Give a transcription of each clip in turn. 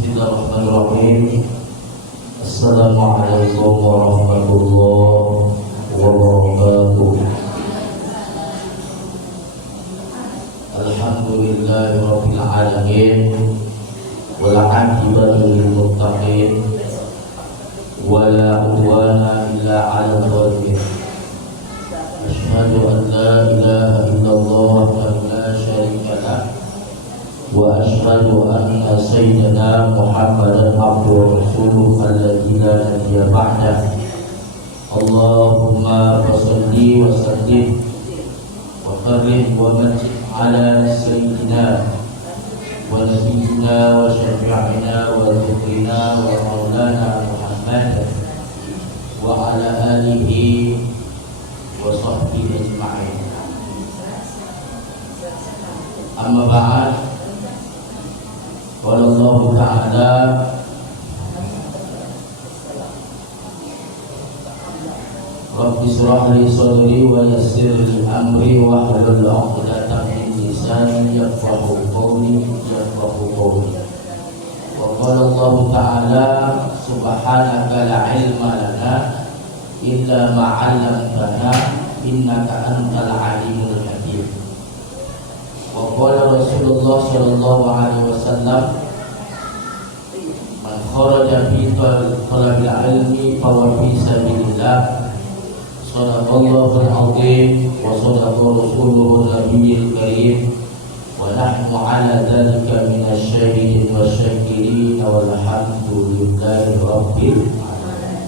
Bismillahirrahmanirrahim. Assalamualaikum warahmatullahi wabarakatuh. Alhamdulillahirabbil alamin wal 'aqibatu lil muttaqin wala udwana illa 'alal zalimin. Asyhadu an la ilaha illallah wa la syarika lah wa asyhadu anna sayyidina Muhammadan abduhu wa rasuluhu alladzi la nabiyya ba'dah. Allahumma shalli wa sallim wa karim wa majid ala sayyidina wa nabiyyina wa syafi'ina wa dhukrina wa maulana Muhammad wa ala alihi wa sahbihi ajma'in. Amma ba'd. Qala Allah Ta'ala Rabbi shrah li sadri wa yassir li amri wa hlul 'uqdatam min lisani yafqahu qawli. Wa qala Allah Ta'ala subhanaka la ilma lana illa ma 'allamtana innaka antal 'alimul hakim. Wa qala Rasulullah sallallahu alaihi wasallam man kharaja fi talabil ilmi fa huwa fi sabilillah. Shadaqallahul azim wa shadaqa rasuluhu nabiyil karim wa nahnu ala dzalika minasy syahidin wasyakirin walhamdulillahi rabbil alamin.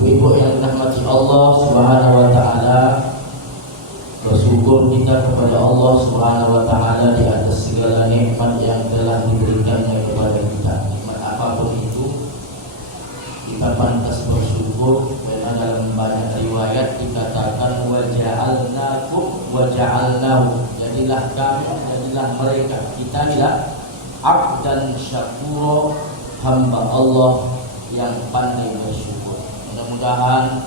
Ibu yang dirahmati Allah Subhanahu wa taala, bersyukur kita kepada Allah Subhanahu wa taala di atas segala nikmat yang telah diberikannya kepada kita. Nikmat apapun itu kita pantas bersyukur, karena dalam banyak riwayat dikatakan wa ja'alnakum wa ja'alnahu, jadilah kami, jadilah mereka, kita adalah abdan syakura, hamba Allah yang pandai bersyukur. Mudah-mudahan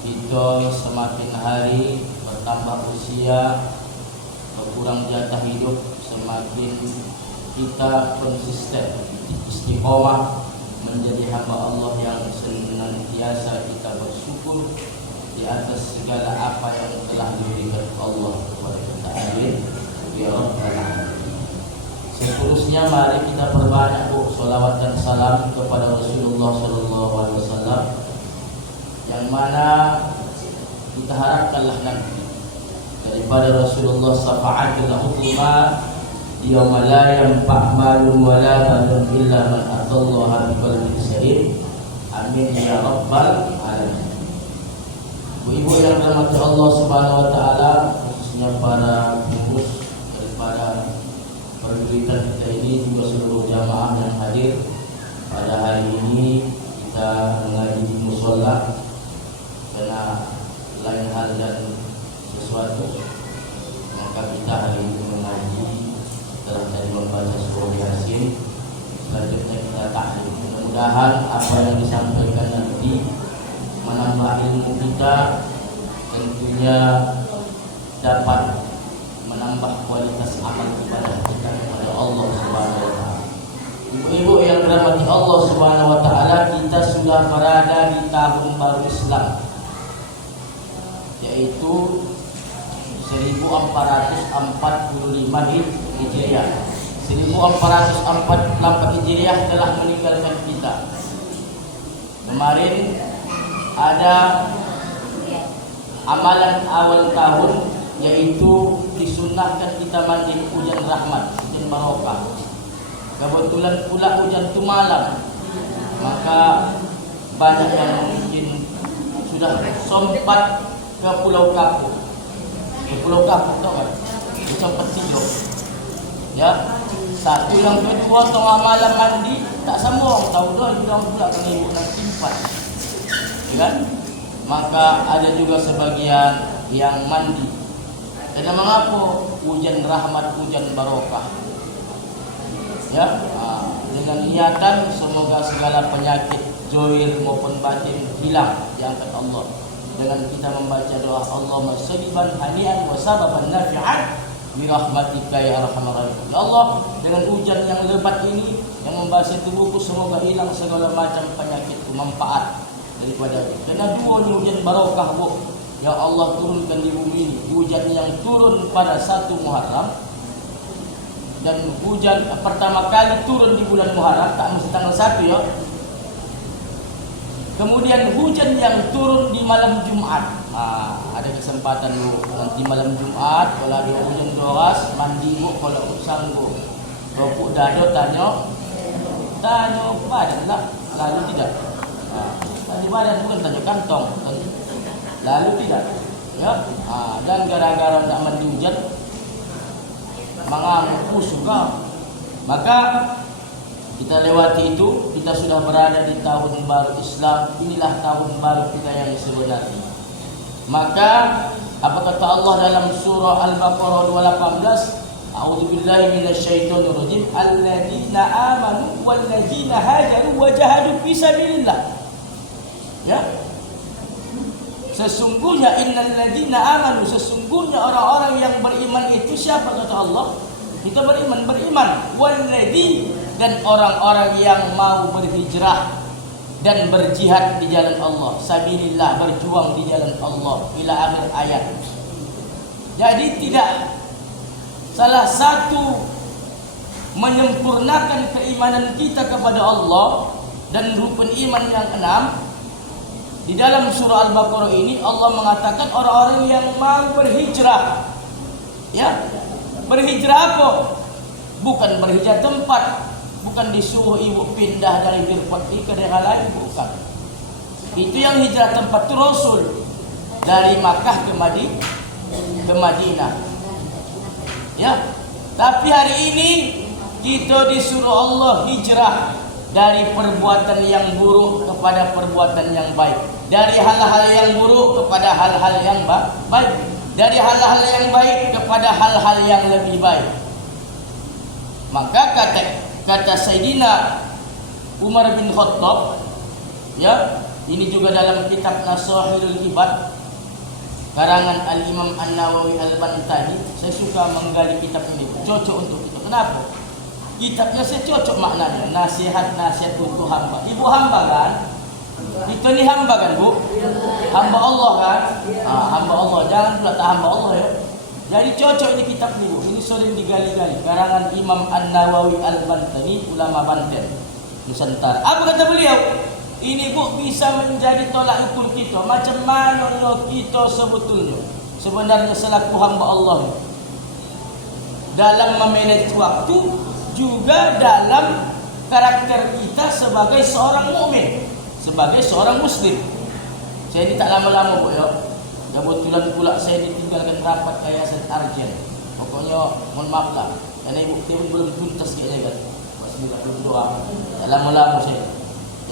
kita semakin hari bertambah usia, berkurang jatah hidup, semakin kita konsisten istiqomah menjadi hamba Allah yang senantiasa kita bersyukur di atas segala apa yang telah diberikan Allah kepada kita. Amin ya rabbal alamin. Seterusnya mari kita perbanyak salawat dan salam kepada Rasulullah sallallahu alaihi wasallam, yang mana kita harapkanlah nanti daripada Rasulullah syafa'atul uzma yauma la yanfa' malun wala banun illa man atallaha biqalbin salim. Amin ya rabbal alamin. Ibu yang dirahmati Allah Subhanahu wa taala, khususnya para pengurus daripada pergerakan kita ini, juga seluruh jamaah yang hadir pada hari ini. Kita mengaji di mushola karena lain hal dan sesuatu, maka kita hari ini mengaji setelah tadi membaca surah Yasin. Selanjutnya kita ta'lim. Mudah-mudahan apa yang disampaikan nanti menambah ilmu kita, tentunya dapat menambah kualitas amal ibadah kita kepada Allah Subhanahu wa taala. Ibu-ibu yang dirahmati Allah Subhanahu wa taala, kita sudah berada di tahun baru Islam, yaitu 1445 Hijriah. 1444 Hijriah telah meninggalkan kita. Kemarin ada amalan awal tahun, yaitu disunnahkan kita mandi hujan rahmat, hujan barokah. Kebetulan pula hujan itu malam, maka banyak yang mungkin sudah sempat ke Pulau Kapuk. Pulau Kapuk tahu kan? Sempat tidur. Ya, satu yang kedua tengah malam mandi, tak semua orang tahu dah, bilang pula kena ibu nak simpan. Ya kan? Maka ada juga sebagian yang mandi. Dan mengapa hujan rahmat, hujan barokah? Ya, dengan niatan semoga segala penyakit zahir maupun batin hilang, diangkat Allah. Dengan kita membaca doa Allahumma shayyiban hani'an wa sababan nafi'an birahmatika ya arhamar rahimin. Ya Allah, dengan hujan yang lebat ini yang membasah tubuhku, semoga hilang segala macam penyakitku, manfaat daripada. Karena dua ni hujan barokah Bu yang Allah turunkan di bumi ini. Hujan yang turun pada 1 Muharram, dan hujan pertama kali turun di bulan Muharram, tak mesti tanggal 1 ya. Kemudian hujan yang turun di malam Jumat. Ada kesempatan Bu nanti malam Jumat kalau ada hujan deras, mandi Bu kalau sanggup. Rokok dado tanya badan lah, lalu tidak. Tanya badan bukan tanya kantong, lalu tidak. Ya, dan gara-gara tak mandi hujan, mengamuk suka. Maka kita lewati itu, kita sudah berada di tahun baru Islam. Inilah tahun baru kita yang sebenarnya. Maka apa kata Allah dalam surah Al-Baqarah 218? A'udzubillahi minasyaitonir rajim. Alladzina amanu walladzina hajaru wa jahadu fi sabilillah. Ya. Sesungguhnya innal ladzina amanu, sesungguhnya orang-orang yang beriman itu siapa kata Allah? Kita beriman. Walladzi, dan orang-orang yang mau berhijrah dan berjihad di jalan Allah, sabilillah, berjuang di jalan Allah ila akhir ayat. Jadi tidak salah satu menyempurnakan keimanan kita kepada Allah dan rukun iman yang 6. Di dalam surah Al-Baqarah ini Allah mengatakan orang-orang yang mau berhijrah. Ya, berhijrah apa? Bukan berhijrah tempat. Bukan disuruh ibu pindah dari Birpati ke daerah lain, bukan. Itu yang hijrah tempat itu Rasul dari Makkah ke Madinah. Ya. Tapi hari ini kita disuruh Allah hijrah dari perbuatan yang buruk kepada perbuatan yang baik, dari hal-hal yang buruk kepada hal-hal yang baik, dari hal-hal yang baik kepada hal-hal yang lebih baik. Maka kata Sayyidina Umar bin Khattab, ya, ini juga dalam kitab Nasahilul Ibad karangan Al-Imam An-Nawawi Al-Bantani. Saya suka menggali kitab ini, cocok untuk kita. Kenapa? Kitabnya saya cocok maknanya, nasihat-nasihat untuk hamba. Ibu hamba kan? Itu ni hamba kan Bu? Hamba Allah kan? Hamba Allah, jangan pula tak hamba Allah ya. Jadi cocok ini kitab ni Bu. Ini sering digali-gali. Karangan Imam An-Nawawi Al-Bantani, ulama Banten, Nusantara. Apa kata beliau? Ini Bu bisa menjadi tolak ukur kita. Macam mana kita sebetulnya sebenarnya selaku hamba Allah dalam memanage waktu, juga dalam karakter kita sebagai seorang mukmin, sebagai seorang muslim. Saya ini tak lama-lama Bu ya. Kebetulan pula saya ditinggalkan rapat Yayasan Arjen. Pokoknya mohon maaf lah, karena ibu dia belum tuntas kayaknya kan. Bismillah berdoa. Tak lama-lama saya.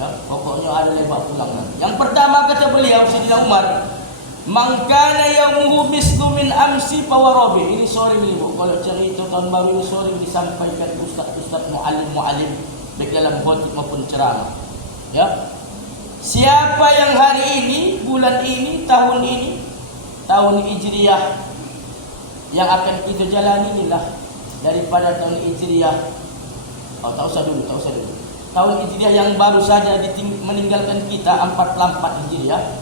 Ya, pokoknya ada lebar pulang kan. Yang pertama kata beliau Sayyidina Umar, "Man kana yaumuhu mislu min amsi fawarabi." Ini sore ni Bu. Kalau cerita tahun baru ini sore disampaikan ustaz-ustaz muallim baik dalam khutbah maupun ceramah. Ya. Siapa yang hari ini, bulan ini, tahun Hijriah yang akan kita jalani inilah daripada tahun Hijriah. Tak usah dulu. Tahun Hijriah yang baru saja meninggalkan kita 44 Hijriah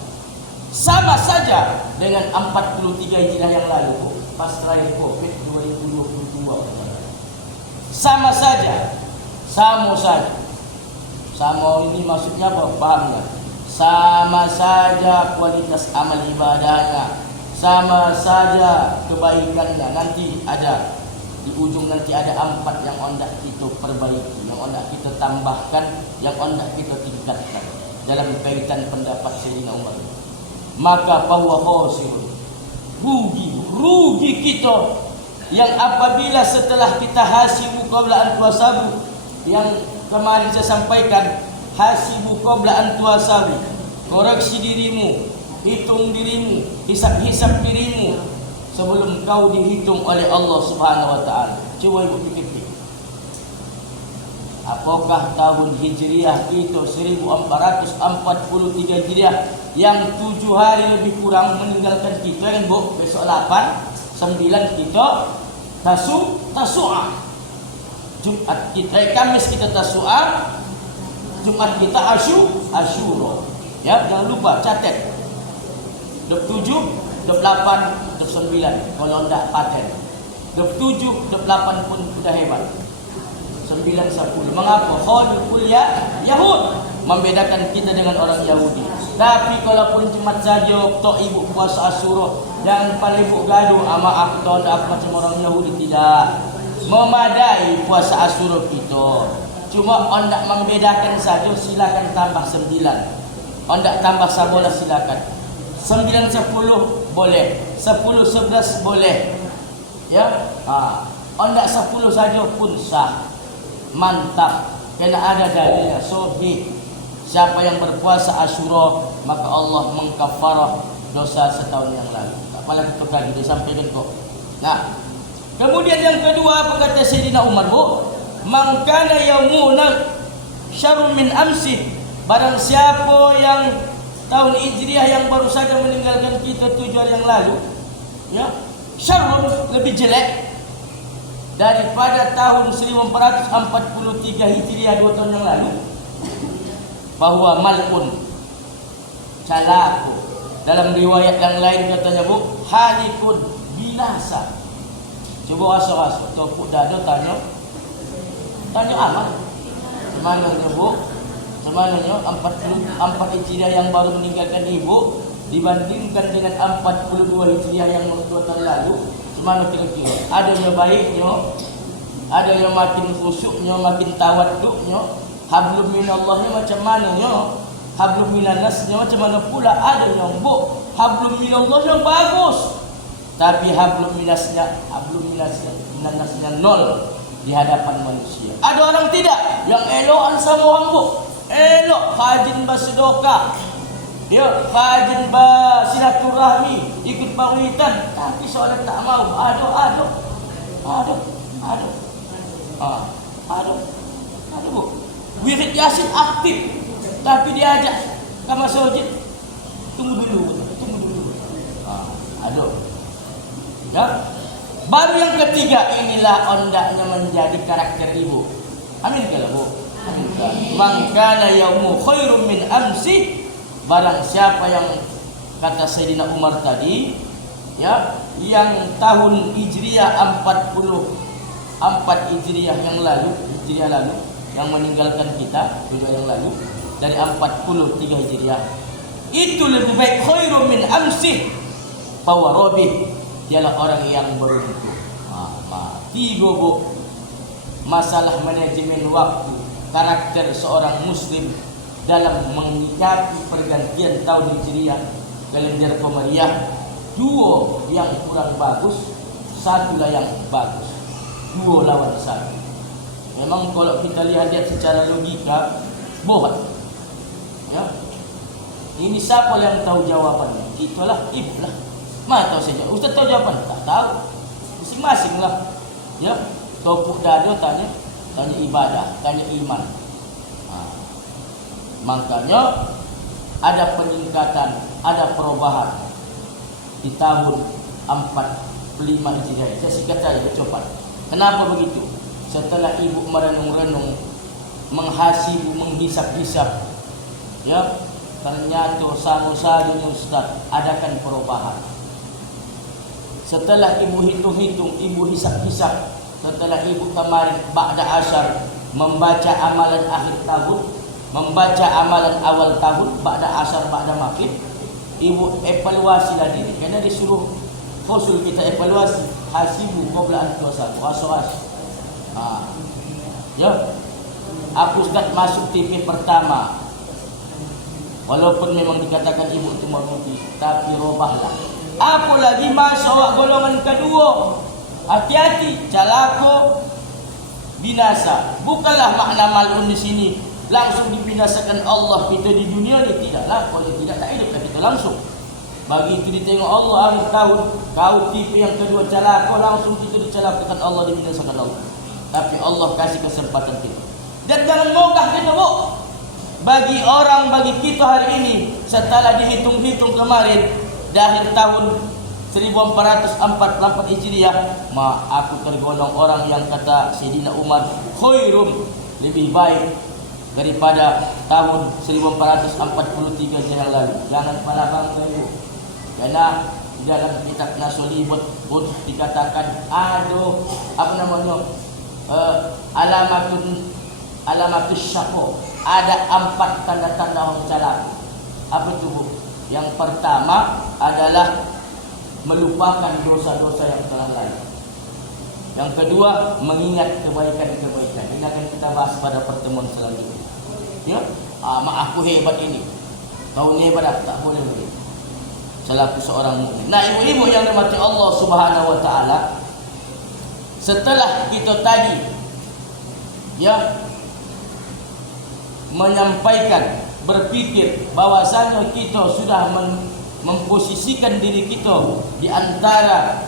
sama saja dengan 43 Hijriah yang lalu pas terakhir Covid 2022. Sama saja. Sama ini maksudnya apa? Pahamnya? Sama saja kualitas amal ibadahnya, sama saja kebaikannya. Nanti ada di ujung, nanti ada 4 yang hendak kita perbaiki, yang hendak kita tambahkan, yang hendak kita tingkatkan dalam kaitan pendapat Sayyidina Umar. Maka bahwa khosirun, rugi kita yang apabila setelah kita hasibu qabla an tuhasabu, yang kemarin saya sampaikan, hasibu qabla an tuhasabu, koreksi dirimu, hitung dirimu, hisap dirimu sebelum kau dihitung oleh Allah Subhanahu wa taala. Cuba ibu fikir. Apakah tahun Hijriah itu 1443 Hijriah yang 7 hari lebih kurang meninggalkan kita kan Bu? Besok 8, 9 kita Tasu'a. Jumat kita, Kamis kita Tasu'a, Jumat kita Asyura. Ya, jangan lupa catat. 27, 28, 29 kalau enggak paten. 27, 28 pun sudah hebat. 9, 10. Mengapa? Khalqul Yahud membedakan kita dengan orang Yahudi. Tapi kalaupun Jumat saja tok ibu puasa Asyura, jangan pada ibu gaduh maaf tok aku macam orang Yahudi, tidak. Memadai puasa Asyura kita. Cuma hendak membedakan saja, silakan tambah 9. Hendak tambah sabola silakan. 9, 10 boleh. 10, 11 boleh. Ya. Hendak 10 saja pun sah. Mantap. Kena ada dalilnya. Sahih. Siapa yang berpuasa Asyura, maka Allah mengkafarah dosa setahun yang lalu. Tak apalah kita lagi dia sampaikan kok. Nah, kemudian yang kedua apa kata Sayyidina Umar, Bu? Man kana yaumuna syarrun min amsi. Barang siapa yang tahun Hijriah yang baru saja meninggalkan kita 7 hari yang lalu, ya, syarrun lebih jelek daripada tahun 1443 Hijriah 2 tahun yang lalu. Bahwa mal'un, calaku. Dalam riwayat yang lain katanya, Bu, halikun, binasa. Coba asal-asal topuk dada tanya aman. Semananya, Bu? Semananya 44 Hijriah yang baru meninggalkan ibu dibandingkan dengan 42 Hijriah yang 2 tahun lalu, semana kira-kira? Ada yang baiknya, ada yang makin khusyuknya, makin tawaduknya. Hablum minallahnya macam mananya, hablum minannasnya macam mana pula. Ada yang, Bu, hablum minallah yang bagus, tapi hablum minannasnya nol di hadapan manusia. Ada orang tidak, yang elokan sama orang, Bu, elok rajin bersedekah, dia rajin bersilaturahmi, ikut mawitan, tapi seorang tak mau. Aduh, Bu. Wirid Yasin aktif, tapi diajak ke masjid, tunggu dulu. Aduh. Ya. Baru yang ketiga, inilah ondaknya menjadi karakter ibu. Amin kalau, Bu. Amin. Man kana yaumu khairum min amsi. Barang siapa yang kata Sayyidina Umar tadi, ya, yang tahun Hijriah 44 Hijriah yang lalu, yang meninggalkan kita 7 yang lalu, dari 43 Hijriah, itu lebih baik khairum min amsi fawarabih, dialah orang yang beruntung. Tiga, Bu, masalah manajemen waktu, karakter seorang muslim dalam menyikapi pergantian tahun Hijriah kalender Komariah. 2 yang kurang bagus, 1 lah yang bagus. 2 lawan 1. Memang kalau kita lihat secara logika, bohong. Ya. Ini siapa yang tahu jawabannya? Itulah ibu lah. Mana tahu saja. Ustaz tahu jawaban? Tak tahu. Masing-masing lah. Ya. Topuk dada tanya ibadah, tanya iman. Makanya ada peningkatan, ada perubahan di tahun 45 Hijriah. Saya singkat saja cepat. Kenapa begitu? Setelah ibu merenung-renung, menghasibu, menghisap-hisap, ya, ternyata sama saja Ustaz, adakan perubahan. Setelah ibu hitung-hitung, ibu hisap-hisap, setelah ibu kemarin ba'da asyar membaca amalan akhir tahun, membaca amalan awal tahun, ba'da asyar, ba'da maghrib, ibu evaluasi lagi, karena disuruh khusul kita evaluasi, hasibu qabla an tu'asar, was-was. Ya, aku Ustaz masuk TV pertama, walaupun memang dikatakan ibu itu merugi, tapi robahlah. Apalagi masuk golongan kedua, hati-hati, calako, binasa. Bukanlah makna malun di sini langsung dibinasakan Allah kita di dunia ini, tidaklah. Kalau tidak, tak hidup kita langsung. Bagi itu ditengok Allah akhir tahun, kau TV yang kedua calako, langsung kita dicalakan Allah, dibinasakan Allah. Tapi Allah kasih kesempatan kita. Dan jangan mogah kita, Bu. Bagi kita hari ini, setelah dihitung-hitung kemarin, di akhir tahun 1444 Hijriah, aku tergolong orang yang kata Sayyidina Umar, khairum, lebih baik daripada tahun 1443 yang lalu. Jangan malah bangga ibu. Karena dalam kitab Nasoli pun dikatakan alamatus syaqo, ada 4 tanda-tanda orang celaka. Apa itu bu? Yang pertama adalah melupakan dosa-dosa yang telah lalu. Yang kedua, mengingat kebaikan-kebaikan. Ini akan kita bahas pada pertemuan selanjutnya. Ya, mak aku hebat ini. Kau ni hebat, tak boleh begitu. Selaku seorang mukmin. Nah, ibu-ibu yang dirahmati Allah Subhanahu wa taala, setelah kita tadi menyampaikan, berpikir bahwasanya kita sudah memposisikan diri kita di antara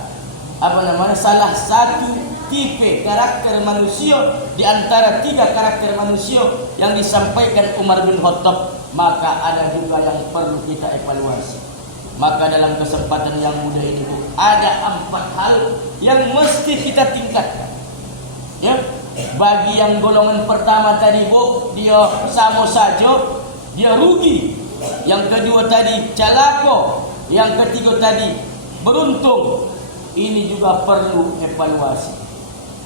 salah satu tipe karakter manusia di antara 3 karakter manusia yang disampaikan Umar bin Khattab, maka ada juga yang perlu kita evaluasi. Maka dalam kesempatan yang mudah ini bu, ada 4 hal yang mesti kita tingkatkan. Ya, bagi yang golongan pertama tadi bu, dia sama saja, dia rugi. Yang kedua tadi celaka, yang ketiga tadi beruntung. Ini juga perlu evaluasi,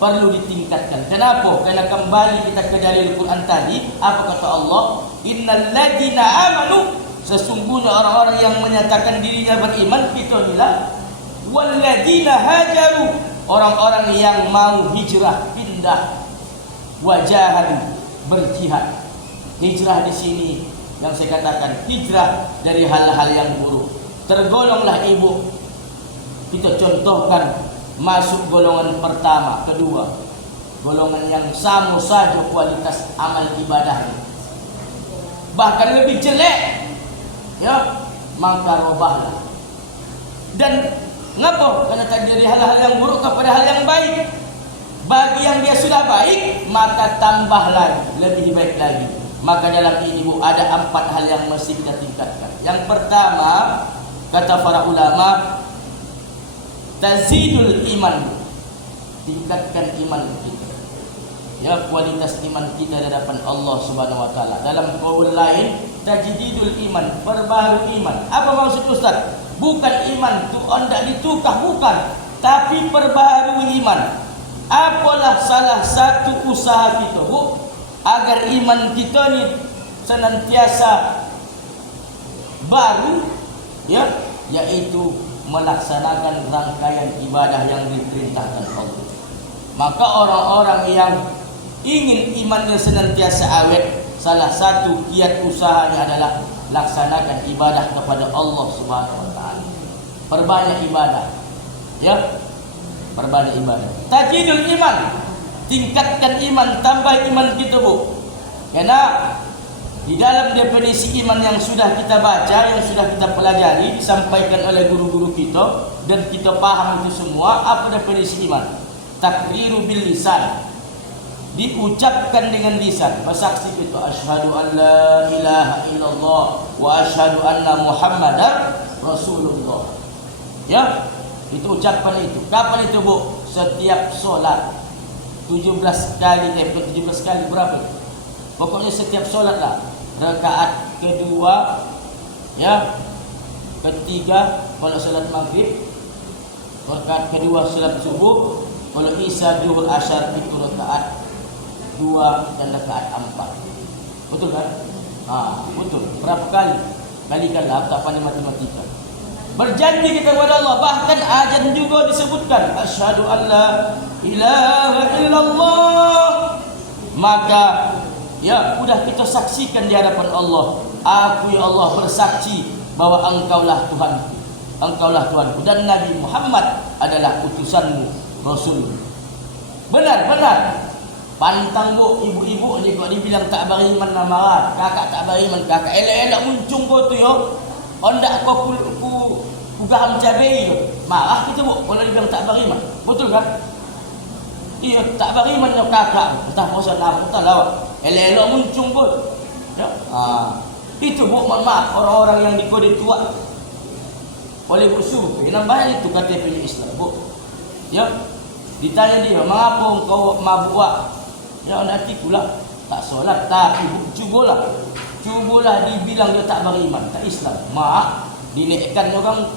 perlu ditingkatkan. Kenapa? Karena kembali kita ke dalil Quran tadi, apa kata Allah? Innal ladzina amanu, sesungguhnya orang-orang yang menyatakan dirinya beriman, kita inilah wal ladzina hajaru, orang-orang yang mau hijrah, pindah, wajahadu, berjihad. Hijrah di sini yang saya katakan hijrah dari hal-hal yang buruk. Tergolonglah ibu, kita contohkan masuk golongan pertama, kedua, golongan yang sama saja kualitas amal ibadahnya, bahkan lebih jelek, ya, maka robahlah. Dan ngapa? Karena tadi dari hal-hal yang buruk kepada hal yang baik. Bagi yang dia sudah baik, maka tambah lagi, lebih baik lagi. Maka dalam ini bu, ada 4 hal yang mesti kita tingkatkan. Yang pertama, kata para ulama, tazidul iman, tingkatkan iman kita. Ya, kualitas iman kita di hadapan Allah Subhanahu wa taala. Dalam qaul lain, tajdidul iman, perbaharui iman. Apa maksud Ustaz? Bukan iman tu hendak ditukar, bukan, tapi perbaharui iman. Apalah salah satu usaha kita bu, agar iman kita ni senantiasa baru, ya, yaitu melaksanakan rangkaian ibadah yang diperintahkan Allah. Maka orang-orang yang ingin imannya senantiasa awet, salah satu kiat usahanya adalah laksanakan ibadah kepada Allah Subhanahu wa taala. Perbanyak ibadah. Ya. Perbanyak ibadah. Tajdidul iman. Tingkatkan iman, tambah iman kita bu. Karena di dalam definisi iman yang sudah kita baca, yang sudah kita pelajari, disampaikan oleh guru-guru kita, dan kita paham itu semua. Apa definisi iman? Takriru bil lisan, diucapkan dengan lisan. Bersaksi kita, asyhadu an la ilaha illallah wa asyhadu anna muhammadar rasulullah. Ya, itu ucapan itu. Kapan itu bu? Setiap solat. 17 kali, 17 kali berapa? Pokoknya setiap solat lah. Rakaat kedua, ya, ketiga kalau solat maghrib, rakaat kedua solat subuh, kalau isya, zuhur, asyar itu rakaat 2 dan rakaat 4. Betul kan? Betul. Berapa kali? Kalikanlah, tak pandai matematika. Berjanji kita kepada Allah, bahkan azan juga disebutkan asyhadu alla ilaha illallah. Maka ya, sudah kita saksikan di hadapan Allah. Aku ya Allah bersaksi bahwa Engkaulah Tuhanku, Engkaulah Tuhanku, dan Nabi Muhammad adalah utusanmu, Rasul. Benar-benar pantang bu, ibu-ibu ni kok dibilang tak beriman marah, kakak tak beriman, kakak elak-elak muncung kau tu yo. Ondak kau ku gaham cabai yo. Marah kita bu kalau dibilang tak beriman. Betul kan? Iya, tak beriman yo kakak. Entah pasal apa, entah lawak. Elok-elok muncung pun. Ya. Itu bu, mohon maaf, orang-orang yang dikode tua. oleh Bu Sufi, nambah itu KTP Islam, Bu. Ya, ditanya dia, mengapa engkau mabuk? Ya, nanti pula tak solat, tapi cubalah dibilang dia tak beriman, tak Islam. Mak, dinaikkan orang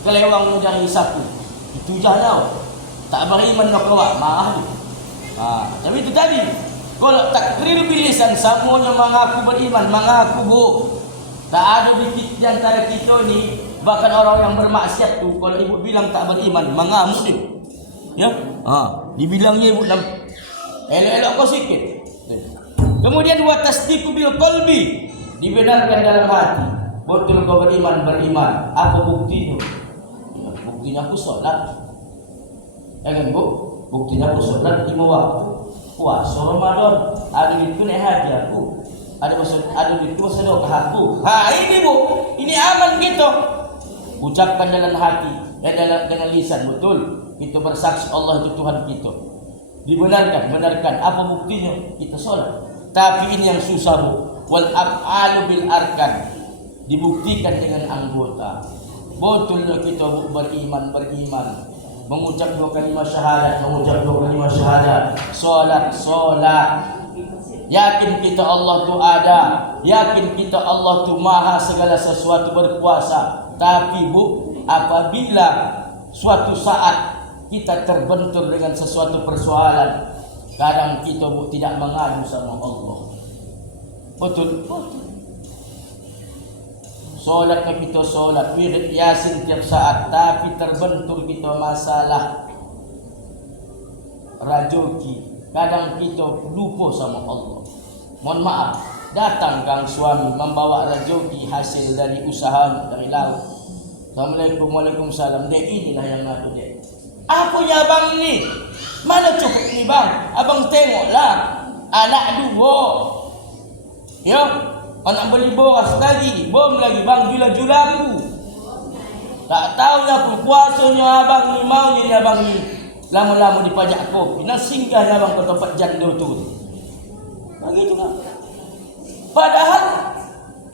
kelewang dari sapu. Itu jahlau. Tak beriman nak keluar, marah dia. Tapi itu tadi, kalau takrir bilisan semuanya mengaku beriman, mengaku bu. Tak ada di antara kita ni, bahkan orang yang bermaksiat tu, kalau ibu bilang tak beriman, mengamuk dia. Ya, dibilangnya ibu dalam elok-elok kau sikit. Kemudian wa tasdiqu bil qalbi, dibenarkan dalam hati. Betul kau beriman. Apa buktinya? Ya, buktinya aku solat. Ya kan bu? Buktinya aku solat 5 waktu. Puasa Ramadan. Ada duit naik haji aku. Ada duit sedekah aku. Ini bu, ini aman kita. Ucapkan dalam hati dan dengan lisan, betul. Kita bersaksi Allah itu Tuhan kita. Benarkan. Apa buktinya? Kita solat. Tapi ini yang susah bu. Wal af'alu bil arkan, dibuktikan dengan anggota. Betulnya kita bu beriman. Mengucap 2 kalimat syahadat, solat. Yakin kita Allah tu ada, yakin kita Allah tu maha segala sesuatu, berkuasa. Tapi bu, apabila suatu saat kita terbentur dengan sesuatu persoalan, kadang kita bu tidak mengadu sama Allah. Betul. Solatnya kita solat, wirid yasin tiap saat, tapi terbentur kita masalah rajoki. Kadang kita lupa sama Allah. Mohon maaf, datang kang suami membawa rajoki hasil dari usaha dari laut. Assalamualaikum, waalaikumsalam. Dek, inilah yang ngadu dek. Apa ya abang ni? Mana cukup ni bang? Abang tengoklah, anak 2. Ya, anak beli boras lagi, bom lagi bang, jula-julaku. Tak tahu aku puasanya abang ni, maunya ni abang ni lama-lama dipajak kopi. Nak singgahnya abang ke tempat janda tu. Begitulah. Padahal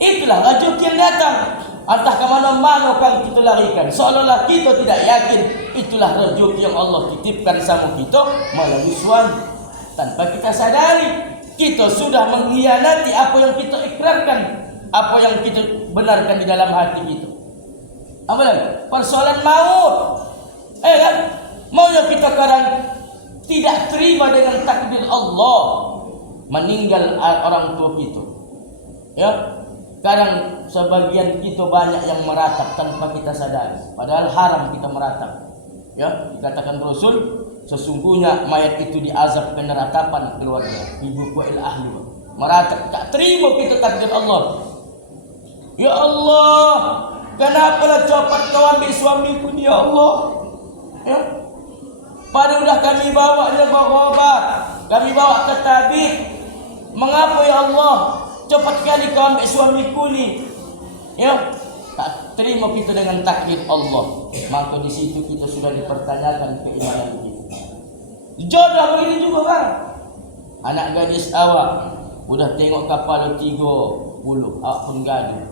itulah rezeki yang datang. Entah ke mana-mana kan kita larikan. Seolah-olah kita tidak yakin itulah rezeki yang Allah titipkan sama kita melalui suami. Tanpa kita sadari, kita sudah mengkhianati apa yang kita ikrarkan, apa yang kita benarkan di dalam hati kita. Apa lagi? Persoalan maut. Kan? Maunya kita kadang tidak terima dengan takdir Allah meninggal orang tua kita. Ya, kadang sebagian kita banyak yang meratap tanpa kita sadari. Padahal haram kita meratap. Ya, dikatakan Rasul, sesungguhnya mayat itu diazab kena ratapan keluarga, ibu kuil ahli. Meratap, tak terima kita takdir Allah. Ya Allah, kenapalah cepat kau ambil suamiku ni ya Allah? Ya, padahal dah kami bawa dia berobat, kami bawa ke tabib. Mengapa ya Allah cepat kali kau ambil suamiku ni? Ya, tak terima kita dengan takdir Allah. Maka di situ kita sudah dipertanyakan keimanan kita. Jodoh begini juga kan? Anak gadis awak sudah tengok kapal 30, awak pun gaduh.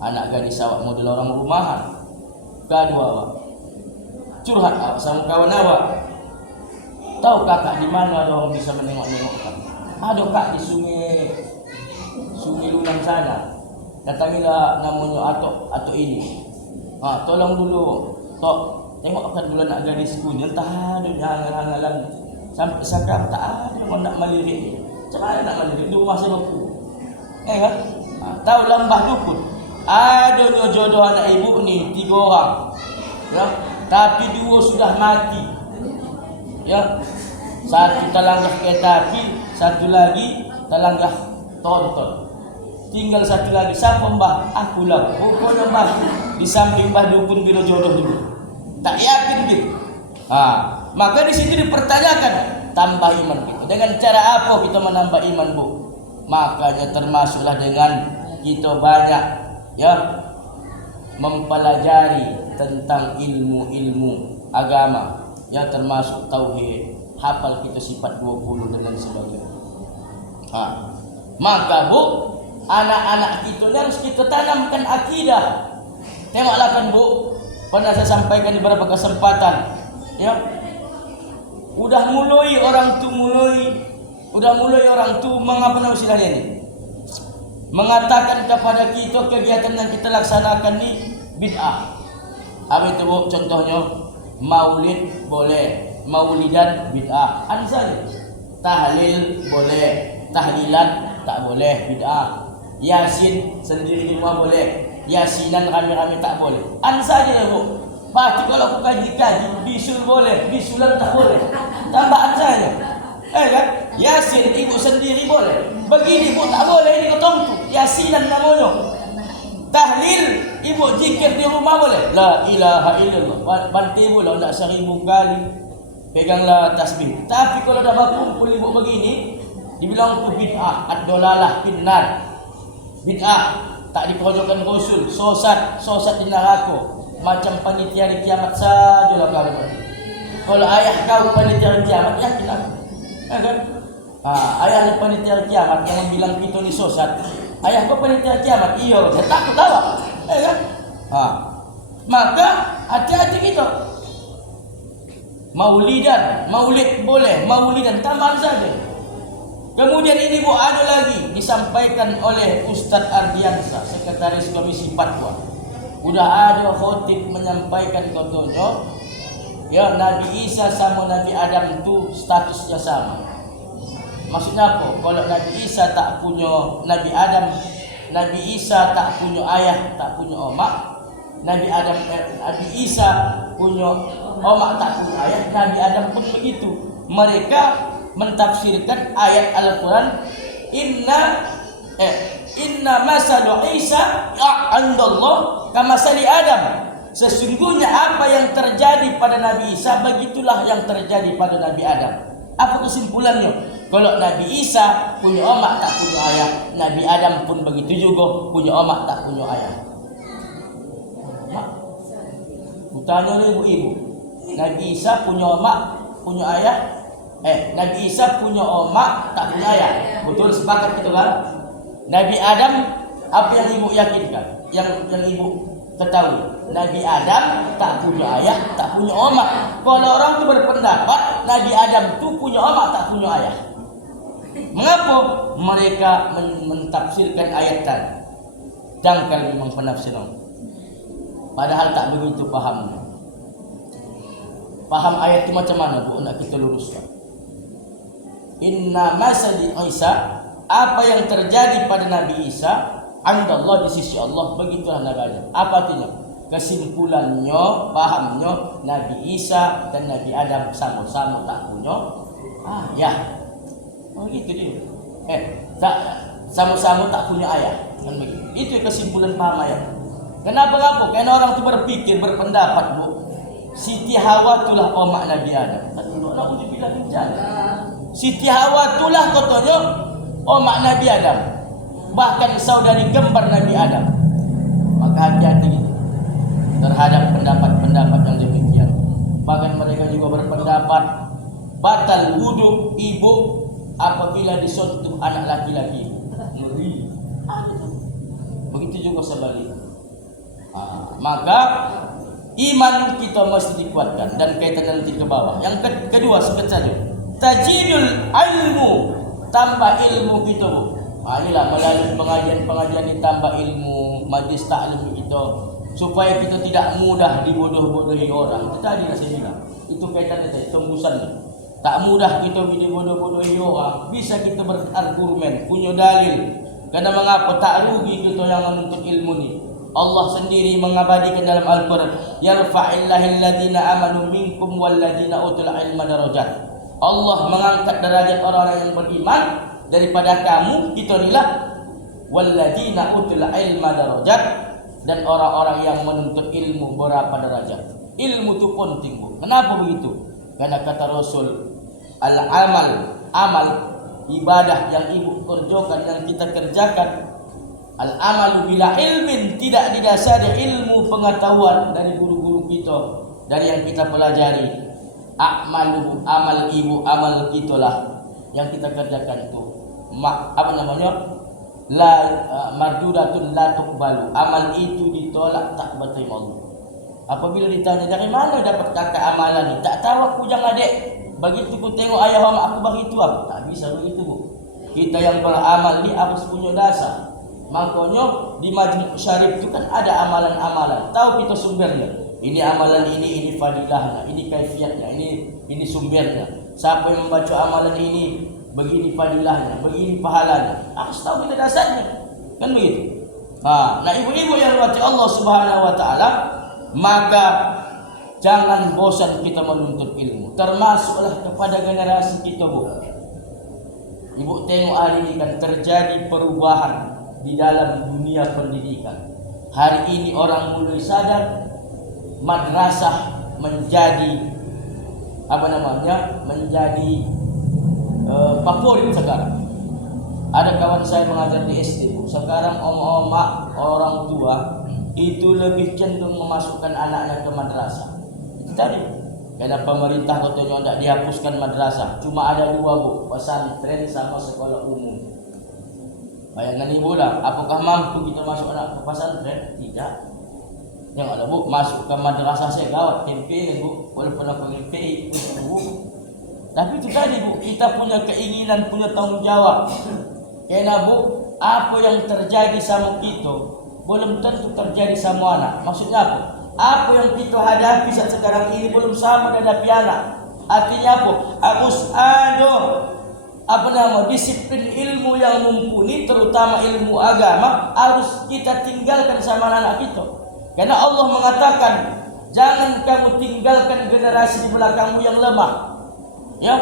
Anak gadis awak model orang rumahan, gaduh awak. Curhat awak sama kawan awak. Tahu kakak di mana ada orang bisa menengok-nengok kakak? Ada kak di sungai Lunang sana. Datangilah namanya Atok ini. Tolong dulu, Tok. Tengokkan dulu anak gadisku ni, entah ada hangal-hangalan. Sampai sekarang tak ada yang nak melirik. Macam mana nak melirik? Dia masih beku. Kan? Tahu lambah dukun. Ada jodoh anak ibu ni 3 orang. Ya, tapi 2 sudah mati. Ya, 1 telanggah kereta api, 1 lagi telanggah tonton. Tinggal 1 lagi. Siapa mbah? Akulah. Pokoknya mbah di samping mbah dukun bila jodoh dulu. Tak yakin gitu. Maka di situ dipertanyakan tambah iman kita. Dengan cara apa kita menambah iman, Bu? Makanya termasuklah dengan kita banyak ya mempelajari tentang ilmu-ilmu agama. Ya, termasuk tauhid, hafal kita sifat 20 dan sebagainya. Maka Bu, anak-anak kita harus kita tanamkan akidah. Tengoklah kan Bu, pernah saya sampaikan di beberapa kesempatan, ya. Udah mulai orang tu mengapa nama istilahnya ini? Mengatakan kepada kita kegiatan yang kita laksanakan ni bid'ah. Apa itu Bu? Contohnya maulid boleh, maulidan bid'ah. Saja. Tahlil boleh, tahlilan tak boleh, bid'ah. Yasin sendiri di rumah boleh, yasinan rame-rame tak boleh. Saja Bu. Berarti kalau aku kaji-kaji, bisul boleh, bisulan tak boleh. Tambahan saja. Kan? Yasin ibu sendiri boleh. Begini Bu tak boleh, ini ketemu tu. Yasinan namanya. Tahlil ibu zikir di rumah boleh. La ilaha illallah. Bantai pula nak 1000 kali. Peganglah tasbih. Tapi kalau dah berkumpul ibu begini, dibilang tu bid'ah, ad-dolalah finnar. Bid'ah tak diperjuangkan Rasul, sosat di neraka. Macam panitia hari kiamat sajalah kau. Kalau ayah kau panitia hari kiamat, yakin aku. Kan? Ayah panitia hari kiamat yang bilang kita ni sosat. Ayah kau panitia hari kiamat, iya, saya takut awak. Kan? Maka hati-hati kita. Maulid boleh, maulidan tambahan saja. Kemudian ini Bu ada lagi disampaikan oleh Ustaz Ardiansa, Sekretaris Komisi Fatwa. Udah ada khotib menyampaikan contohnya, ya Nabi Isa sama Nabi Adam itu statusnya sama. Maksudnya apa? Kalau Nabi Isa tak punya Nabi Adam, Nabi Isa tak punya ayah, tak punya omak. Nabi Isa punya omak, tak punya ayah. Nabi Adam pun begitu. Mereka mentafsirkan ayat Al-Quran, Inna masalu Isa indallah kamasali Adam. Sesungguhnya apa yang terjadi pada Nabi Isa, begitulah yang terjadi pada Nabi Adam. Apa kesimpulannya? Kalau Nabi Isa punya omak tak punya ayah, Nabi Adam pun begitu juga, punya omak tak punya ayah. Tanya ibu-ibu, Nabi Isa punya omak, punya ayah. Nabi Isa punya omak tak punya ayah. Betul, sepakat gitu kan? Nabi Adam, apa yang ibu yakinkan? Yang ibu ketahui, Nabi Adam tak punya ayah, tak punya omak. Kalau orang itu berpendapat Nabi Adam itu punya omak, tak punya ayah. Mengapa mereka mentafsirkan ayat tadi? Dangkal memang penafsiran. Padahal tak begitu pahamnya. Paham ayat itu macam mana Bu? Nak kita luruskan. Inna masali Isa, apa yang terjadi pada Nabi Isa, andallah di sisi Allah, begitulah Nabi Adam. Apa artinya? Kesimpulannya, pahamnya, Nabi Isa dan Nabi Adam sama-sama tak punya ayah. Begitu dia. Sama-sama tak punya ayah. Kan begitu. Itu kesimpulan paham ayat. Kenapa? Karena orang itu berpikir, berpendapat Bu, Siti Hawa itulah omak Nabi Adam. Nak uji bilang bencana. Siti Hawa itulah katanya omak Nabi Adam. Bahkan saudari kembar Nabi Adam. Maka hati-hati terhadap pendapat-pendapat yang demikian. Bahkan mereka juga berpendapat batal wudhu ibu apabila disentuh anak laki-laki. Begitu juga sebaliknya. Maka iman kita mesti dikuatkan dan kaitan nanti ke bawah. Yang kedua sikit saja. Tajidul ilmu, tambah ilmu kita Bu. Inilah melalui pengajian ditambah ilmu, majlis taklim kita supaya kita tidak mudah dibodoh-bodohi orang. Itu tadi saya bilang. Itu kaitan tadi tembusannya. Tak mudah kita dibodoh-bodohi orang. Bisa kita berargumen, punya dalil. Karena mengapa tak rugi kita yang menuntut ilmu ni? Allah sendiri mengabadikan dalam Al-Quran, yarfa'illahil ladzina amanu minkum wal ladzina utul ilma darajat. Allah mengangkat derajat orang yang beriman daripada kamu, kita inilah wal ladzina utul ilma darajat, dan orang-orang yang menuntut ilmu berapa derajat. Ilmu itu penting Bu. Kenapa begitu? Karena kata Rasul, amal ibadah yang ibu kerjakan, yang kita kerjakan, al-amalu bila ilmin, tidak didasari ilmu pengetahuan dari guru-guru kita, dari yang kita pelajari. A'malu, amal ibu, amal kita lah yang kita kerjakan itu. mardudatun la tuqbalu. Amal itu ditolak, tak diterima Allah. Apabila ditanya dari mana dapat kakak amalan ni, tak tahu aku jangan adik. Begitu ku tengok ayah mak aku begitu aku. Tak bisa begitu bu. Kita yang beramal ni harus punya dasar. Makanya di majlis syarif itu kan ada amalan-amalan. Tahu kita sumbernya. Ini amalan ini fadilahnya, ini kaifiatnya, ini sumbernya. Siapa yang membaca amalan ini, begini fadilahnya, begini pahalanya. Harus tahu kita dasarnya. Kan begitu. Nah ibu-ibu yang dirahmati Allah Subhanahu wa taala, maka jangan bosan kita menuntut ilmu. Termasuklah kepada generasi kita bu. Ibu tengok hari ini kan terjadi perubahan di dalam dunia pendidikan. Hari ini orang mulai sadar madrasah menjadi menjadi favorit sekarang. Ada kawan saya mengajar di SD. Sekarang om-omak orang tua itu lebih cenderung memasukkan anaknya ke madrasah. Itu tadi. Karena pemerintah katanya tidak dihapuskan madrasah. Cuma ada dua bu, pesantren sama sekolah umum. Bayangkan ibu lah, apakah mampu kita masuk anak ke pesantren? Tidak. Yang ada bu, masuk ke madrasah saya gawat, tempe bu, walaupun aku tempe bu. Tapi itu tadi bu, kita punya keinginan, punya tanggung jawab. Karena bu, apa yang terjadi sama kita belum tentu terjadi sama anak. Maksudnya apa? Apa yang kita hadapi saat sekarang ini belum sama hadapi anak. Artinya apa? Harus ada disiplin ilmu yang mumpuni, terutama ilmu agama, harus kita tinggalkan sama anak kita. Karena Allah mengatakan, jangan kamu tinggalkan generasi di belakangmu yang lemah. Ya,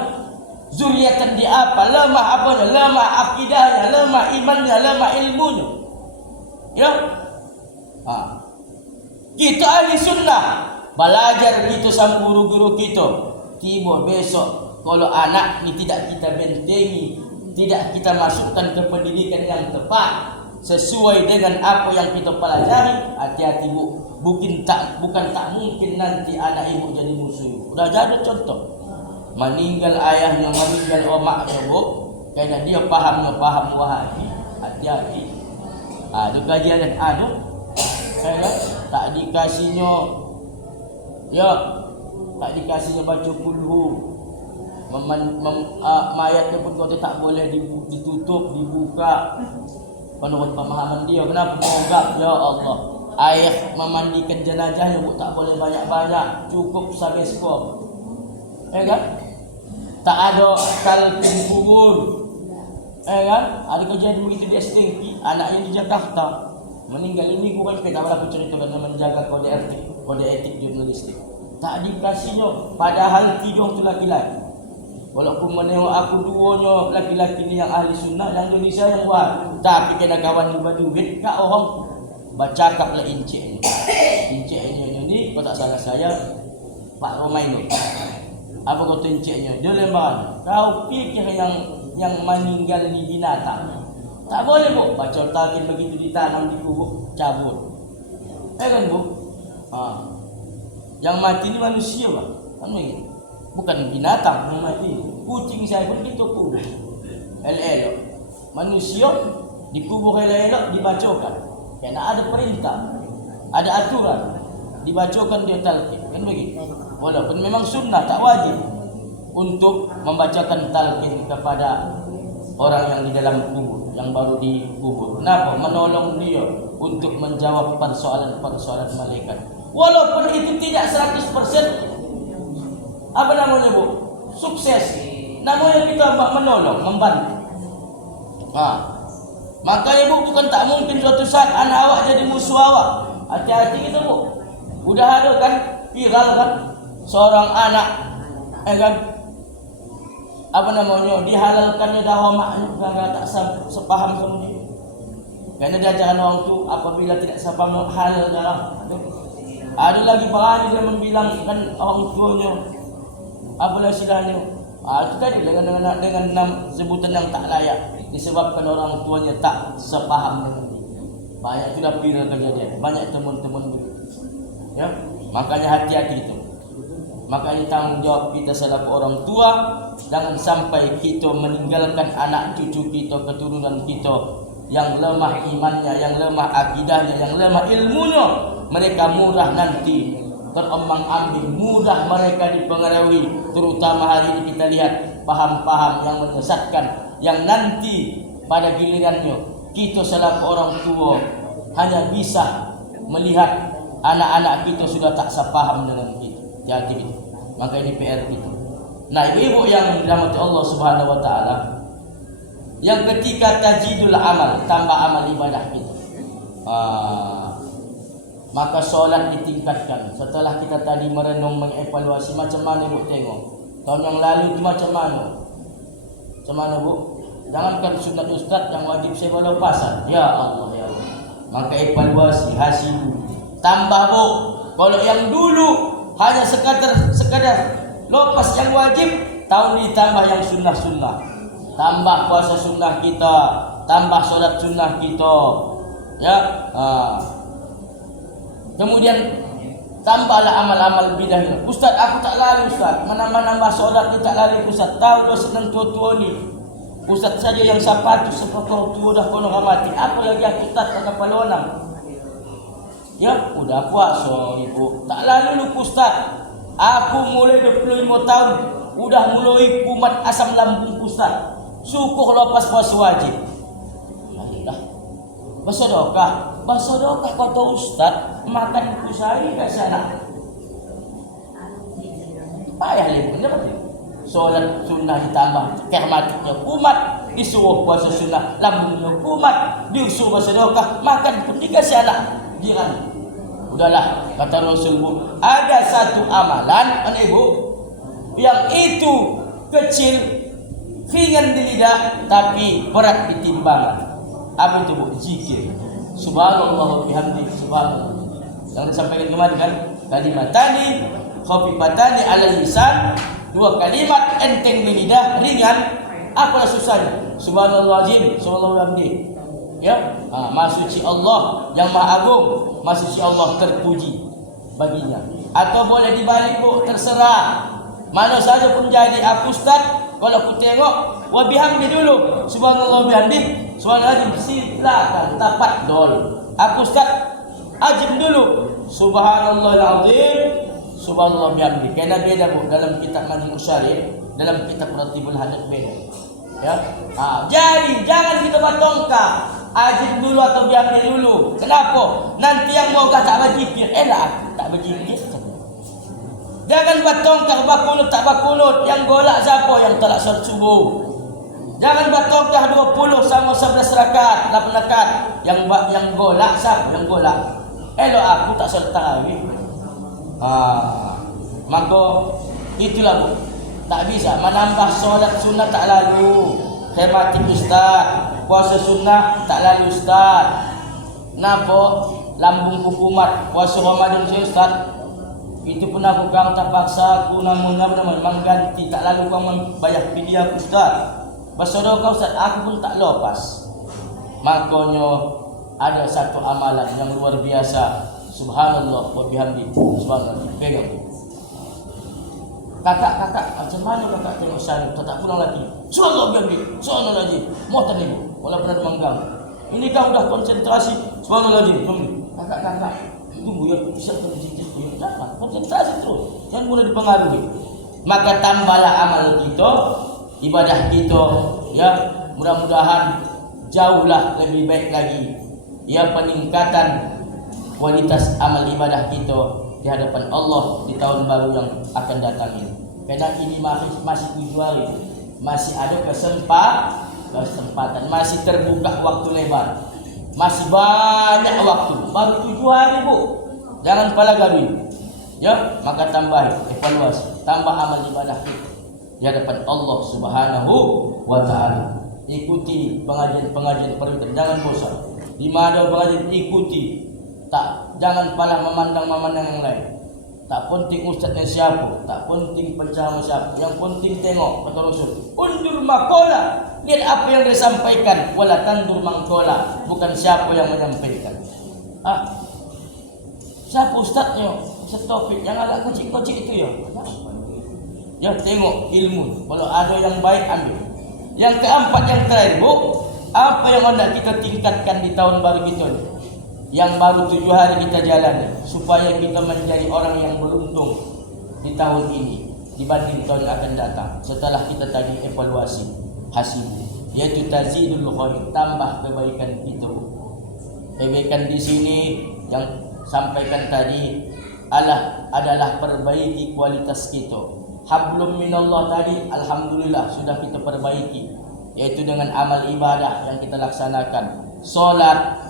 zuriatan di apa? Lemah apanya? Lemah akidahnya, lemah imannya, lemah ilmunya. Ya, kita ahli sunnah, belajar gitu sama guru-guru kita. Tiba besok kalau anak ini tidak kita bentengi, tidak kita masukkan ke pendidikan yang tepat sesuai dengan apa yang kita pelajari, hati-hati bu. Bukan tak mungkin nanti anak ibu jadi musuh. Udah ada contoh. Meninggal ayahnya, meninggal omaknya bu, karena dia paham wahabi. Hati-hati. Itu kajian ada. Saya tak dikasihnya, tak dikasihnya baca kulhu. Mayatnya pun kau tak boleh ditutup, dibuka. Menurut pemahaman dia, kenapa mogak? Ya Allah, ayah memandikan jenazahnya bu tak boleh banyak-banyak, cukup sampai skop. Kan? Tak ada talqin kubur. Kan? Ada kejadian begitu di STP, anaknya di Jakarta meninggal. Ini bukan kita aku cerita karena menjaga kode etik jurnalistik. Tak dikasihnya, padahal tiga itu laki-laki. Walaupun menengok aku duanya laki-laki ni yang ahli sunnah, yang Indonesia yang buat. Tapi kena kawan di duit, kak orang bercakap lah incik ini, kau tak salah saya, Pak Romaino. Apa kata inciknya? Dia lembaran. Kau pikir yang meninggal ni binatang? Tak boleh bu. Baca talqin begitu ditanam di kubur, cabut. Kan bu? Yang mati ni manusia lah. Kan begitu? Bukan binatang yang mati. Kucing saya pun kita kubur elok-elok. Manusia dikubur elok-elok, dibacakan. Karena ada perintah, ada aturan, dibacakan dia talqin. Kan begitu? Walaupun memang sunnah, tak wajib untuk membacakan talqin kepada orang yang di dalam kubur, yang baru dikubur. Kenapa? Menolong dia untuk menjawab persoalan-persoalan malaikat. Walaupun itu tidak 100% bu? Sukses. Namanya kita menolong, membantu. Maka ibu bukan tak mungkin suatu saat anak awak jadi musuh awak. Hati-hati kita bu. Udah ada kan viral kan seorang anak, kan dihalalkannya dakwah maknya karena tak sepaham sama dia. Karena dia ajaran orang tu apabila tidak sepaham halal dalam. Ada lagi berani dia membilangkan orang tuanya apalah istilahnya. Itu tadi dengan sebutan yang tak layak, disebabkan orang tuanya tak sepaham dengan dia. Banyak sudah viral kejadian, banyak teman-teman begitu. Ya, makanya hati-hati itu. Makanya tanggung jawab kita selaku orang tua, jangan sampai kita meninggalkan anak cucu kita, keturunan kita yang lemah imannya, yang lemah akidahnya, yang lemah ilmunya, mereka mudah nanti terombang-ambing, mudah mereka dipengaruhi. Terutama hari ini kita lihat paham-paham yang menyesatkan, yang nanti pada gilirannya kita selaku orang tua hanya bisa melihat anak-anak kita sudah tak sepaham dengan kita. Jadi maka ini PR kita. Nah, ibu-ibu yang dirahmati Allah Subhanahu wa taala, yang ketika tajidul amal, tambah amal ibadah kita. Maka solat ditingkatkan. Setelah kita tadi merenung, mengevaluasi macam mana ibu tengok tahun yang lalu itu macam mana? Macam mana bu? Jangankan sunat ustaz yang wajib saya bawa pasal. Ya Allah, ya Allah. Maka evaluasi hasil tambah bu. Kalau yang dulu hanya sekadar lepas yang wajib, tahun ini tambah yang sunnah-sunnah. Tambah puasa sunnah kita, tambah solat sunnah kita, ya. Kemudian tambahlah amal-amal bid'ah. Ustaz, aku tak lari Ustaz. Menambah solat ni tak lari Ustaz. Tahu dah senang tua-tua ni. Ustaz saja yang sapatu sepuluh tua dah kono mati. Apa lagi aku tak kepala orang. Ya, udah puasa ibu. Tak lalu lu Ustaz. Aku mulai 25 tahun udah mulai kumat asam lambung Ustaz. Syukur lepas puasa wajib. Alhamdulillah. Bersedekah kata Ustaz, makan kusari ke sana. Payah lagi benar betul. Solat sunnah ditambah, kehmatnya kumat, disuruh puasa sunnah, lambungnya kumat, disuruh bersedekah, makan pun dikasih anak jiran. Udahlah, kata Rasulullah, ada satu amalan, ibu, yang itu kecil, ringan di lidah, tapi berat di timbangan. Apa itu bu? Zikir. Subhanallah wa bihamdi, subhanallah. Yang disampaikan kemarin kan, kalimatani khafifatani ala lisan, dua kalimat enteng di lidah, ringan. Apalah susahnya? Subhanallahazim, subhanallah wa bihamdi. Ya, Maha Suci Allah yang Maha Agung, Maha Suci Allah terpuji baginya. Atau boleh dibalik bu, terserah. Mana saja pun jadi. Aku Ustaz, kalau aku tengok wa bihamdi dulu, subhanallah wa bihamdi, subhanallah, silakan tapat dol. Aku Ustaz ajim dulu, subhanallahil azim, subhanallah bihamdi. Kena beda bu dalam kitab Majmu' Syarih, dalam kitab Ratibul Hadats beda. Ya. Jadi jangan kita batongkah ajim dulu atau bihamdi dulu. Kenapa? Nanti yang mau tak berzikir, elah tak berzikir. Jangan batongkah bakunut tak bakunut. Yang golak siapa? Yang tak salat subuh. Jangan batongkah 20 sama 11 rakaat, 8 rakaat. Yang golak siapa? Yang golak. Elok aku tak salat tarawih. Maka itulah bu. Tak bisa menambah solat sunnah tak lalu. Khematik Ustaz, puasa sunnah tak lalu Ustaz. Napa lambung kumat puasa Ramadan saya Ustaz? Itu pun aku kamu tak paksa aku namun mengganti tak lalu kamu bayar fidyah Ustaz. Bersedekah Ustaz, aku pun tak lepas. Makanya ada satu amalan yang luar biasa. Subhanallah wa bihamdi. Subhanallah. Pegang. Kakak, macam mana kakak tengok saya? Tak pulang lagi. Subhanallah bihamdi. Subhanallah lagi. Mohon ibu. Wala pernah mengganggu. Ini kau dah konsentrasi. Subhanallah lagi. Kakak. Tunggu ya. Bisa terjadi. Jangan. Konsentrasi terus. Jangan mulai dipengaruhi. Maka tambahlah amal kita, ibadah kita, ya, mudah-mudahan jauhlah lebih baik lagi, ya, peningkatan kualitas amal ibadah kita di hadapan Allah di tahun baru yang akan datang ini. Karena ini masih 7 hari, masih ada kesempatan, masih terbuka waktu lebar, masih banyak waktu. Baru 7 hari bu, jangan pala gaduh, ya. Maka tambah evaluasi, tambah amal ibadah kita di hadapan Allah Subhanahu wa taala. Ikuti pengajian peringkat, jangan bosan. Di mana pengajian ikuti. Jangan pala memandang yang lain. Tak penting ustaznya siapa, tak penting penceramah siapa. Yang penting tengok kata Rasul, undur makola, lihat apa yang disampaikan, wala tandur mangkola, bukan siapa yang menyampaikan. Siapa ustaznya? Ustaz Taufik yang agak kecil-kecil itu ya. Ya, tengok ilmu. Kalau ada yang baik ambil. Yang keempat yang terakhir bu, Apa yang hendak kita tingkatkan di tahun baru kita ni? Yang baru 7 hari kita jalani, supaya kita menjadi orang yang beruntung di tahun ini dibanding tahun yang akan datang. Setelah kita tadi evaluasi hasil, yaitu tazidul khair, tambah kebaikan kita. Kebaikan di sini yang sampaikan tadi adalah perbaiki kualitas kita. Hablum minallah tadi alhamdulillah sudah kita perbaiki, yaitu dengan amal ibadah yang kita laksanakan. Solat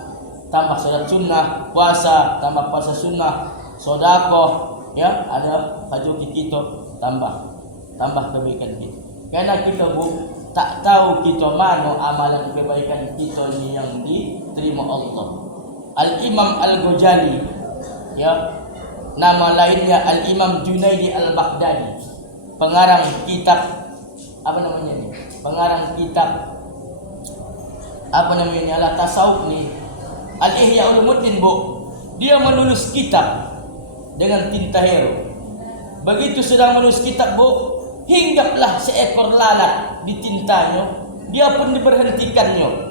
tambah solat sunnah, puasa tambah puasa sunnah, sedekah, ya, ada haji kita tambah kebaikan kita. Karena kita tak tahu kita mana amalan kebaikan kita ni yang diterima Allah. Al-Imam Al-Ghazali, ya, nama lainnya Al-Imam Junaidi Al-Baghdadi, pengarang kitab apa namanya ni? Pengarang kitab apa namanya lah tasawuf ni, Al-Ihya Ulumuddin, Bu. Dia menulis kitab dengan tinta hero. Begitu sedang menulis kitab, Bu, hinggaplah seekor lalat di tintanya. Dia pun diberhentikannya.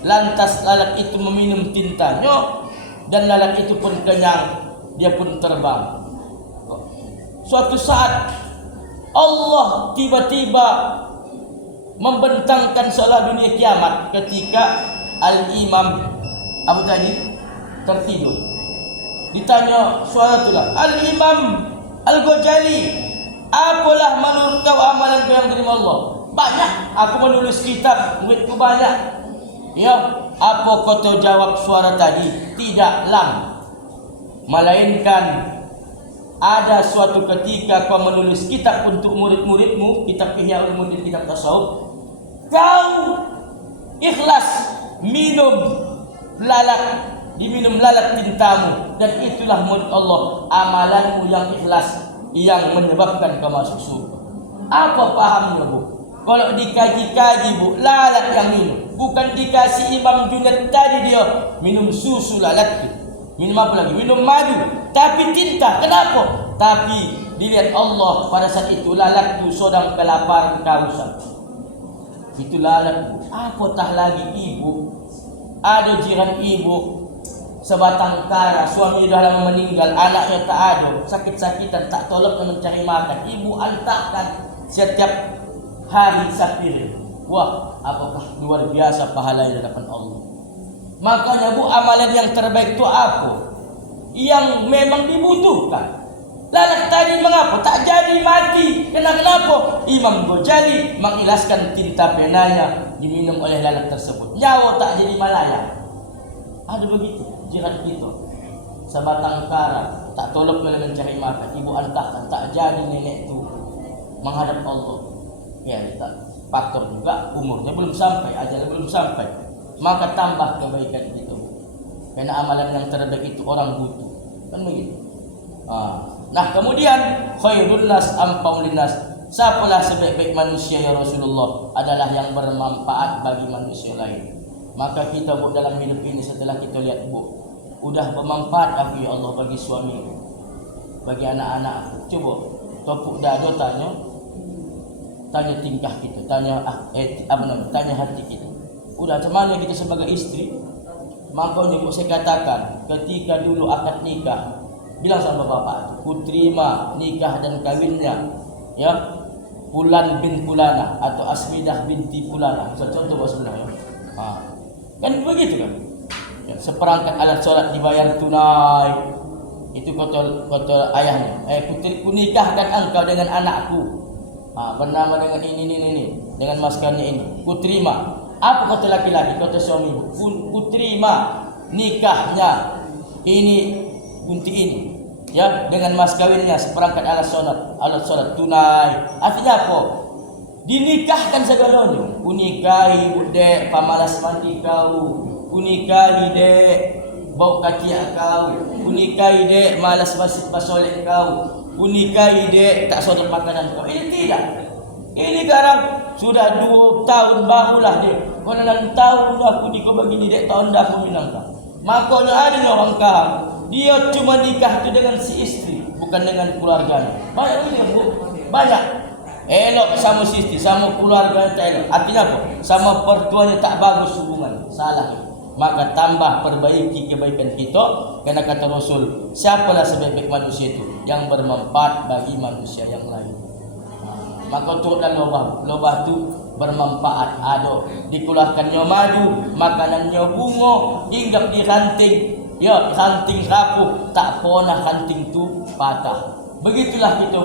Lantas lalat itu meminum tintanya dan lalat itu pun kenyang. Dia pun terbang. Suatu saat Allah tiba-tiba membentangkan seolah dunia kiamat ketika Al-Imam Abu tadi tertidur. Ditanya suara itulah, Al-Imam Al-Ghazali, apalah menurut kau amalan kau yang terima Allah? Banyak, aku menulis kitab, duitku banyak. Ya, apa kau jawab suara tadi? Tidak, lam. Melainkan ada suatu ketika kau menulis kitab untuk murid-muridmu, kitab Ihya Ulumuddin, kitab tasawuf, kau ikhlas diminum lalat tintamu, dan itulah menurut Allah amalanmu yang ikhlas yang menyebabkan kau masuk surga. Apa pahamnya, Bu? Kalau dikaji-kaji, Bu, lalat yang minum, bukan dikasih Imam Junaid tadi dia minum susu lalat, minum apa lagi? Minum madu, tapi tinta. Kenapa? Tapi dilihat Allah pada saat itu lalat itu sedang kelaparan kehausan. Itu lalat. Apatah lagi ibu, ada jiran ibu sebatang kara, suami dah lama meninggal, anaknya tak ada, sakit-sakitan, tak tolong mencari makan. Ibu antarkan setiap hari sapir. Wah, apakah luar biasa pahala di hadapan Allah. Makanya, Bu, amalan yang terbaik itu apa? Yang memang dibutuhkan. Lalat tadi mengapa tak jadi mati? Kenapa? Imam Ghazali mengilaskan tinta penanya diminum oleh lalat tersebut. Nyawa tak jadi malaya. Ada begitu jiran kita. Sebatang kara, tak tolong mencari makan. Ibu antarkan, tak jadi nenek itu menghadap Allah. Ya, tak faktor juga umurnya belum sampai, ajalnya belum sampai. Maka tambah kebaikan itu. Karena amalan yang terbaik itu orang butuh. Kan begitu. Nah, kemudian khairun nas ampau linnas. Siapalah sebaik-baik manusia ya Rasulullah? Adalah yang bermanfaat bagi manusia lain. Maka kita, Bu, dalam hidup ini setelah kita lihat, Bu, udah bermanfaat apa ya Allah bagi suami, bagi anak-anak. Coba topuk dada, tanya tingkah kita, tanya tanya hati kita. Udah macam mana kita sebagai istri? Makanya saya katakan, ketika dulu akad nikah, bilang sama bapak, ku terima nikah dan kawinnya, ya, Fulan bin Fulana atau Asmidah binti Fulana. Contoh sebenarnya. Kan begitu kan? Ya, seperangkat alat sholat dibayar tunai. Itu kata ayahnya. Ku nikahkan engkau dengan anakku. Bernama dengan ini, dengan maskarnya ini. Ku terima. Apa kata laki-laki? Kata suami, ku terima nikahnya ini binti ini, ya, dengan mas kawinnya seperangkat alat sholat tunai. Artinya apa? Dinikahkan segalanya. Unikahi budek pamalas mandi kau, unikahi dek bau kaki kau, unikahi dek malas basolek kau, unikahi dek tak sodok makanan kau. Ini tidak. Ini sekarang sudah 2 tahun barulah dia. Kalau 6 tahun aku nikah begini dek, tahun dah aku minangkan. Makanya ada orang kaham, dia cuma nikah itu dengan si istri, bukan dengan keluarganya. Banyak ini, Bu, banyak. Elok sama istri, sama keluarga tak elok. Artinya apa? Sama pertuanya tak bagus hubungan. Salah. Maka tambah perbaiki kebaikan kita. Karena kata Rasul, siapalah sebaik-baik manusia itu? Yang bermanfaat bagi manusia yang lain. Maka turutlah lobah tu bermanfaat. Ada dikeluarkannya madu, makanannya bunga, hingga diranting. Ya, ranting rapuh, tak pernah ranting tu patah. Begitulah kita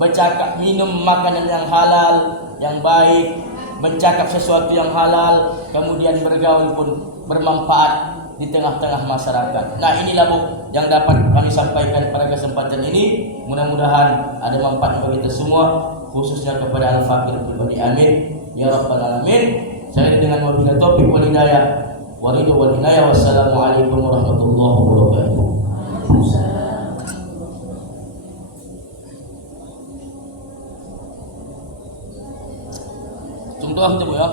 bercakap, minum makanan yang halal, yang baik, bercakap sesuatu yang halal, kemudian bergaul pun bermanfaat di tengah-tengah masyarakat. Nah, inilah yang dapat kami sampaikan pada kesempatan ini. Mudah-mudahan ada manfaat bagi kita semua, khususnya kepada al-fakir pribadi. Amin ya rabbal alamin. Saya dengan wabillahi taufiq wal hidayah. Waridhu wal inayah. Wassalamualaikum warahmatullahi wabarakatuh. Contoh kita ya.